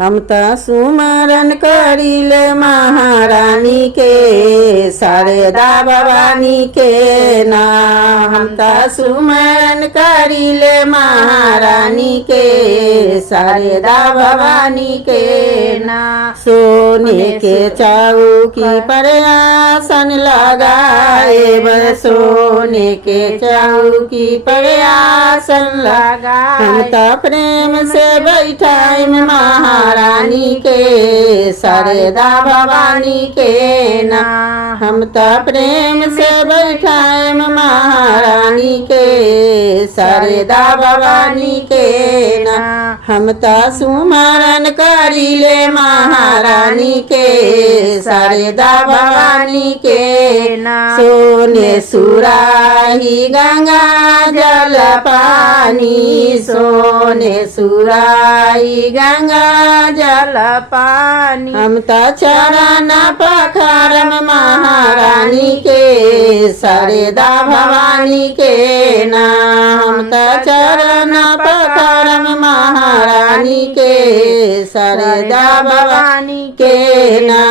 हम त सुमरन करिले महारानी के शारदा भवानी के ना। हम त सुमरन करिले महारानी के शारदा भवानी के ना। सोने के चौकी पर आसन लगाए, सोने के चौकी पर आसन लगाए। हम त प्रेम से बैठाए महारानी के शारदा भवानी के ना। हम त प्रेम से बैठाए महारानी के शारदा भवानी के ना। हम त सुमरन करिले महारानी के शारदा भवानी के ना। सोने सुराही गंगा जल पानी, सोने सुराही गंगा जल पानी। हम त चरण पखारम महारानी के शारदा भवानी के ना। हम त चरण पखारम महारानी के शारदा भवानी के ना।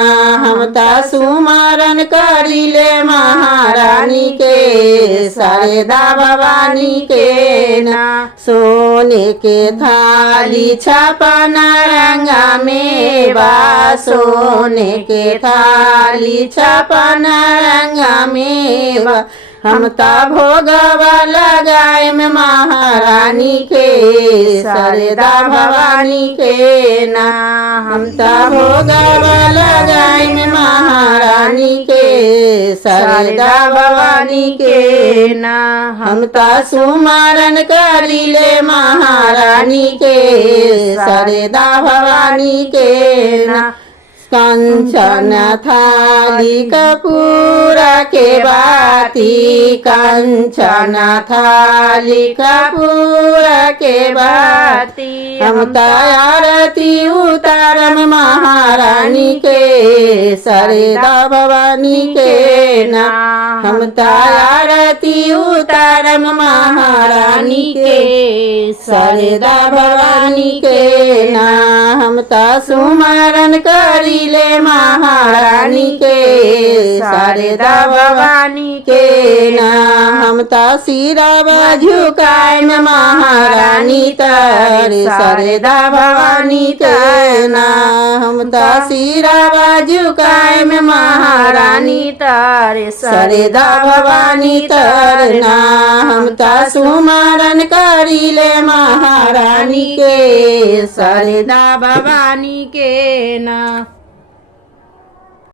हम त सुमरन करिले महारानी के शारदा भवानी के ना। सोने के थाली छपन रंगा मेवा, सोने के थाली छपन रंगा मेवा। हम त भोगवा लगाए महारानी के शारदा भवानी के ना। हम त भोगवा लगाए महारानी के शारदा भवानी के ना। हम त सुमरन करिले महारानी के शारदा भवानी के ना। कंचन थाली कपूर के बाती, कंचन थाली कपूर के बाती। हम त आरती उतारम महारानी के शारदा भवानी के ना। हम त आरती उतारम महारानी के शारदा भवानी के ना। हम त सुमरन करिले महारानी के शारदा भवानी के ना। हम त सिरवा झुकाए महारानी तर शारदा भवानी के ना। हम त सिरवा झुकाए महारानी तर शारदा भवानी तर ना। हम त सुमरन करिले महारानी के शारदा भवानी के ना।